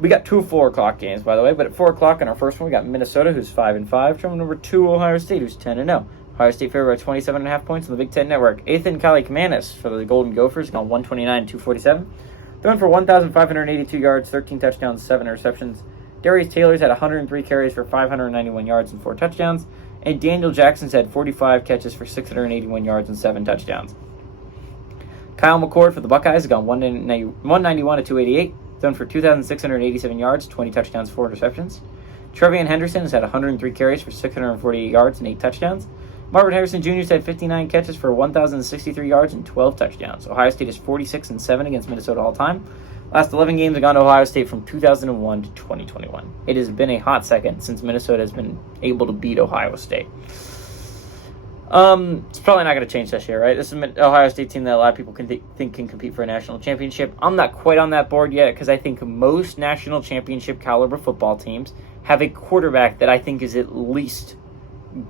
We got two 4 o'clock games, by the way, but at 4 o'clock in our first one, we got Minnesota, who's 5-5, traveling number 2, Ohio State, who's 10-0. Ohio State favored by 27.5 points on the Big Ten Network. Ethan Kaliakmanis for the Golden Gophers, gone 129-247. Throwing for 1,582 yards, 13 touchdowns, 7 interceptions. Darius Taylor's had 103 carries for 591 yards and 4 touchdowns. And Daniel Jackson's had 45 catches for 681 yards and 7 touchdowns. Kyle McCord for the Buckeyes has gone 191-288. Thrown for 2,687 yards, 20 touchdowns, 4 interceptions. Trevian Henderson has had 103 carries for 648 yards and 8 touchdowns. Marvin Harrison Jr. has had 59 catches for 1,063 yards and 12 touchdowns. Ohio State is 46-7 against Minnesota all time. Last 11 games have gone to Ohio State from 2001 to 2021. It has been a hot second since Minnesota has been able to beat Ohio State. It's probably not going to change this year, right? This is an Ohio State team that a lot of people think can compete for a national championship. I'm not quite on that board yet because I think most national championship caliber football teams have a quarterback that I think is at least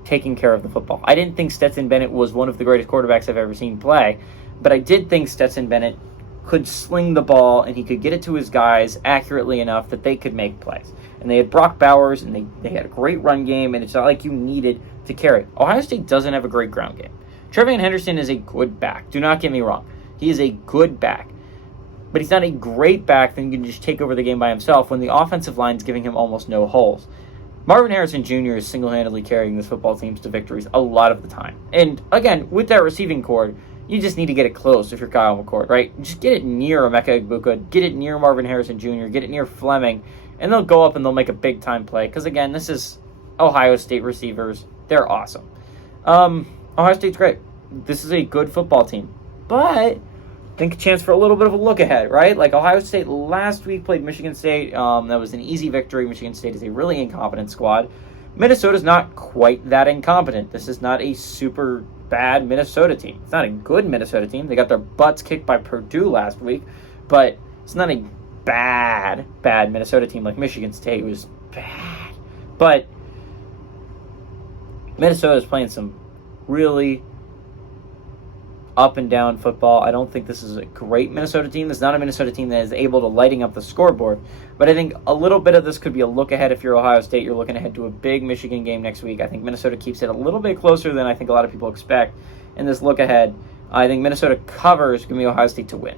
taking care of the football. I didn't think Stetson Bennett was one of the greatest quarterbacks I've ever seen play, but I did think Stetson Bennett could sling the ball and he could get it to his guys accurately enough that they could make plays. And they had Brock Bowers, and they had a great run game, and it's not like you needed to carry. Ohio State doesn't have a great ground game. Trevian Henderson is a good back. Do not get me wrong. He is a good back. But he's not a great back that can just take over the game by himself when the offensive line's giving him almost no holes. Marvin Harrison Jr. is single-handedly carrying this football team to victories a lot of the time. And, again, with that receiving core, you just need to get it close if you're Kyle McCord, right? Just get it near Emeka Egbuka, get it near Marvin Harrison Jr., get it near Fleming, and they'll go up and they'll make a big-time play. Because, again, this is Ohio State receivers. They're awesome. Ohio State's great. This is a good football team. But I think a chance for a little bit of a look ahead, right? Like Ohio State last week played Michigan State. That was an easy victory. Michigan State is a really incompetent squad. Minnesota's not quite that incompetent. This is not a super bad Minnesota team. It's not a good Minnesota team. They got their butts kicked by Purdue last week, but it's not a bad Minnesota team like Michigan State was bad. But Minnesota's playing some really up and down football. I don't think this is a great Minnesota team. This is not a Minnesota team that is able to lighting up the scoreboard. But I think a little bit of this could be a look ahead if you're Ohio State. You're looking ahead to a big Michigan game next week. I think Minnesota keeps it a little bit closer than I think a lot of people expect in this look ahead. I think Minnesota covers going to be Ohio State to win.